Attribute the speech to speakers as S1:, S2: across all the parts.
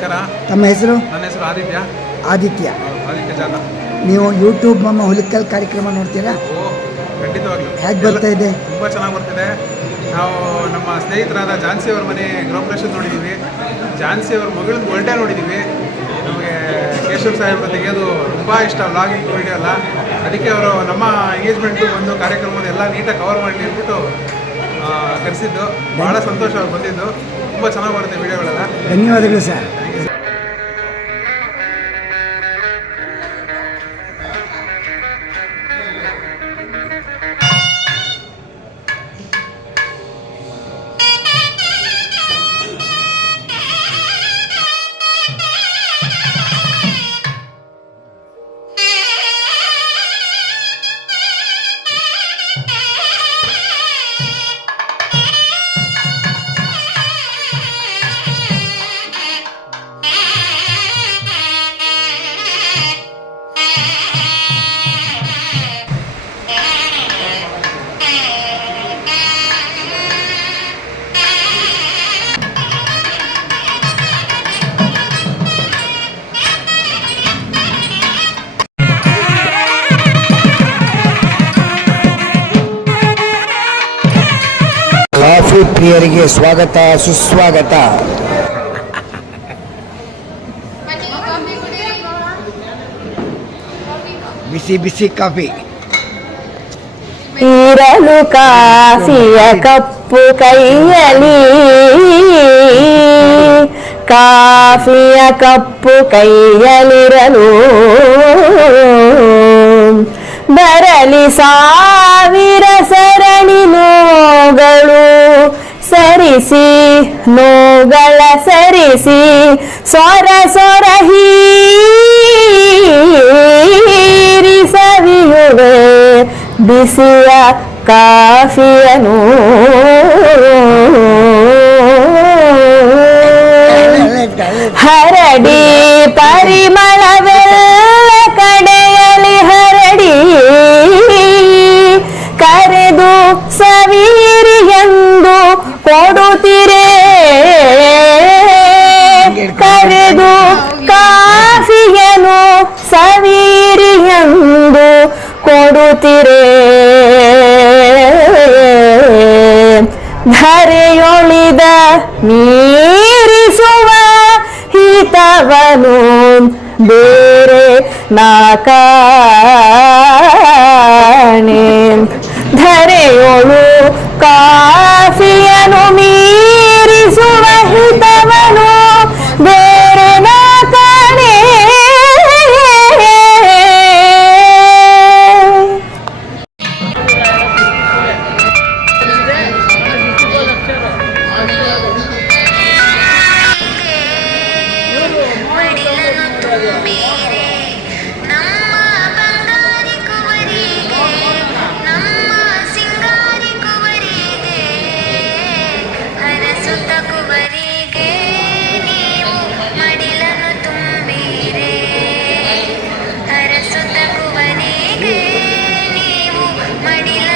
S1: ನಮಸ್ಕಾರ.
S2: ತಮ್ಮ ಹೆಸರು?
S1: ನನ್ನ ಹೆಸರು ಆದಿತ್ಯ.
S2: ಆದಿತ್ಯ.
S1: ಆದಿತ್ಯ ಜಾಲ
S2: ನೀವು ಯೂಟ್ಯೂಬ್ ನಮ್ಮ ಹುಲಿಕಲ್ ಕಾರ್ಯಕ್ರಮ ನೋಡ್ತೀರಾ?
S1: ಓ ಖಂಡಿತವಾಗ್ಲೂ.
S2: ಹೇಗೆ ಬರ್ತಾ ಇದೆ?
S1: ತುಂಬ ಚೆನ್ನಾಗಿ ಬರ್ತಿದೆ. ನಾವು ನಮ್ಮ ಸ್ನೇಹಿತರಾದ ಝಾನ್ಸಿ ಅವರ ಮನೆ ಗೃಹಪ್ರವೇಶ ನೋಡಿದ್ದೀವಿ ಝಾನ್ಸಿ ಅವ್ರ ಮಗಳದ್ದು ಒಳ್ಳೆ ನೋಡಿದ್ದೀವಿ ನಮಗೆ ಕೇಶವ್ ಸಾಹೇಬ್ರ ತೆಗೆಯೋದು ತುಂಬ ಇಷ್ಟ ವ್ಲಾಗಿಂಗ್ ವಿಡಿಯೋ ಅಲ್ಲ ಅದಕ್ಕೆ ಅವರು ನಮ್ಮ ಎಂಗೇಜ್ಮೆಂಟು ಒಂದು ಕಾರ್ಯಕ್ರಮದ ಎಲ್ಲ ನೀಟಾಗಿ ಕವರ್ ಮಾಡಿ ಅಂದ್ಬಿಟ್ಟು ಕರೆಸಿದ್ದು. ಭಾಳ ಸಂತೋಷ ಅವ್ರು ಬಂದಿದ್ದು. ತುಂಬ ಚೆನ್ನಾಗಿ ಮಾಡುತ್ತೆ ವಿಡಿಯೋಗಳೆಲ್ಲ
S2: ಧನ್ಯವಾದಗಳು ಸರ್. ಪ್ರಿಯರಿಗೆ ಸ್ವಾಗತ ಸುಸ್ವಾಗತ ಬಿಸಿ ಬಿಸಿ ಕಾಫಿ
S3: ಇರಲು ಕಾಫಿಯ ಕಪ್ಪು ಕೈಯಲಿ ಕಾಫಿಯ ಕಪ್ಪು ಕೈಯಲಿರಲು ಬರಲಿ ಸಾವಿರ ಸರಣಿ ನೋಗಳು ಸರಿಸಿ ನೋಗಳ ಸರಿಸಿ ಸ್ವರ ಸ್ವರ ಹೀರಿ ಸವಿಯುವೆ ಬಿಸಿಯ ಕಾಫಿಯನು ಹರಡಿ ಪರಿಮಳವೆಲ್ಲ ಕೊಡುತ್ತಿರೇ ಧರೆಯೊಳಿದ ಮೀರಿಸುವ ಹಿತವನು ಬೇರೆ ನಾಕಾಣೆ ಧರೆಯೊಳು ಕಾಫಿಯನು ಮೀರಿಸುವ
S4: I
S2: money.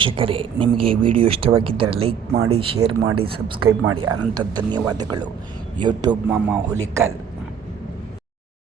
S2: ವೀಕ್ಷಕರೇ, ನಿಮಗೆ ವಿಡಿಯೋ ಇಷ್ಟವಾಗಿದ್ದರೆ ಲೈಕ್ ಮಾಡಿ, ಶೇರ್ ಮಾಡಿ, ಸಬ್ಸ್ಕ್ರೈಬ್ ಮಾಡಿ. ಅನಂತ ಧನ್ಯವಾದಗಳು. ಯೂಟ್ಯೂಬ್ ಮಾಮ ಹುಲಿಕಲ್.